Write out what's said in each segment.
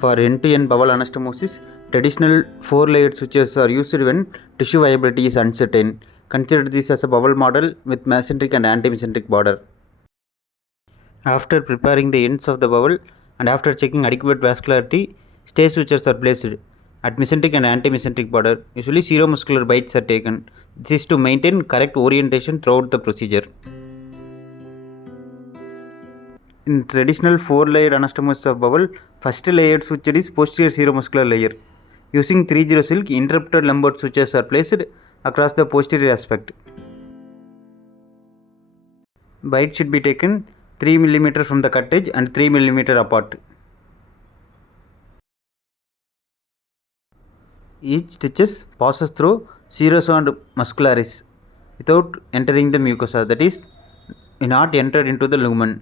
For end-to-end bowel anastomosis, traditional 4-layered sutures are used when tissue viability is uncertain. Consider this as a bowel model with mesenteric and antimesenteric border. After preparing the ends of the bowel and after checking adequate vascularity, stay sutures are placed at mesenteric and antimesenteric border. Usually seromuscular bites are taken. This is to maintain correct orientation throughout the procedure. In traditional 4-layered anastomosis of bowel, first layered suture is posterior seromuscular layer. Using 3-0 silk, interrupted lumbar sutures are placed across the posterior aspect. Bite should be taken 3 mm from the cut edge and 3 mm apart. Each stitches passes through serous and muscularis without entering the mucosa, that is, not entered into the lumen.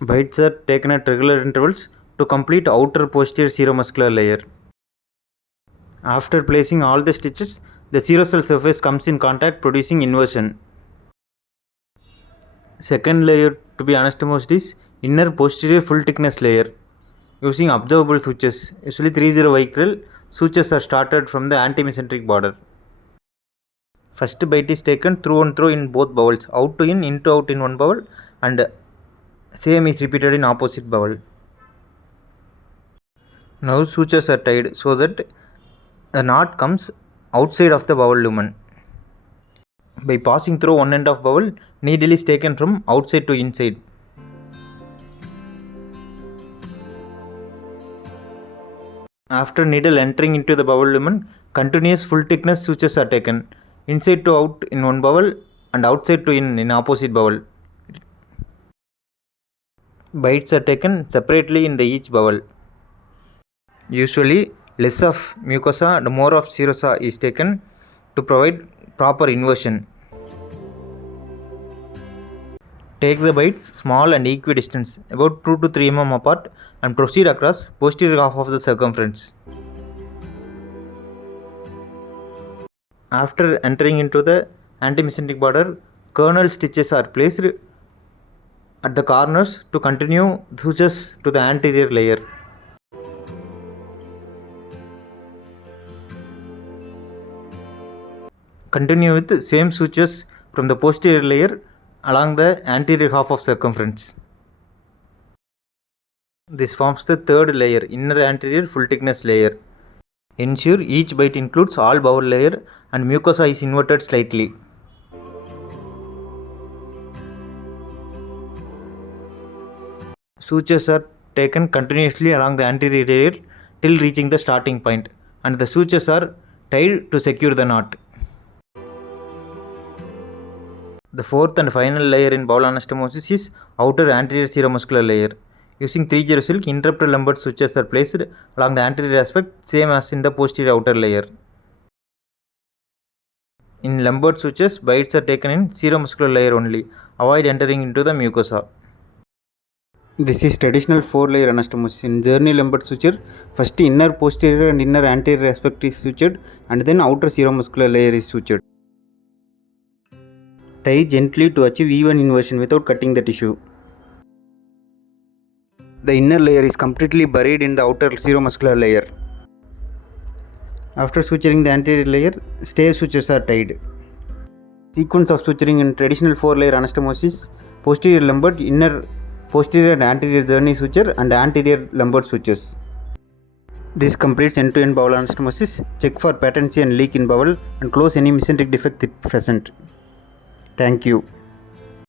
Bites are taken at regular intervals to complete outer posterior seromuscular layer. After placing all the stitches, the serosal surface comes in contact, producing inversion. Second layer to be anastomosed is inner posterior full thickness layer. Using observable sutures, usually 3-0 vicryl, sutures are started from the antimesenteric border. First bite is taken through and through in both bowels, out to in to out in one bowel, and same is repeated in opposite bowel. Now sutures are tied so that the knot comes outside of the bowel lumen. By passing through one end of bowel, needle is taken from outside to inside. After needle entering into the bowel lumen, continuous full thickness sutures are taken, inside to out in one bowel and outside to in opposite bowel. Bites are taken separately in each bowel. Usually less of mucosa and more of serosa is taken to provide proper inversion. Take the bites small and equidistant, about 2 to 3 mm apart, and proceed across posterior half of the circumference. After entering into the antimesenteric border, kernel stitches are placed at the corners to continue sutures to the anterior layer. Continue with the same sutures from the posterior layer along the anterior half of circumference. This forms the third layer, inner anterior full thickness layer. Ensure each bite includes all bowel layer and mucosa is inverted slightly. Sutures are taken continuously along the anterior layer till reaching the starting point, and the sutures are tied to secure the knot. The fourth and final layer in bowel anastomosis is outer anterior seromuscular layer. Using 3-0 silk, interrupted lumbar sutures are placed along the anterior aspect, same as in the posterior outer layer. In lumbar sutures, bites are taken in seromuscular layer only. Avoid entering into the mucosa. This is traditional 4-layer anastomosis. In journey lumbar suture, first inner posterior and inner anterior aspect is sutured, and then outer seromuscular layer is sutured. Tie gently to achieve even inversion without cutting the tissue. The inner layer is completely buried in the outer seromuscular layer. After suturing the anterior layer, stay sutures are tied. Sequence of suturing in traditional 4-layer anastomosis: posterior lumbar, inner posterior and anterior journey suture, and anterior lumbar sutures. This completes end-to-end bowel anastomosis. Check for patency and leak in bowel and close any mesenteric defect if present. Thank you.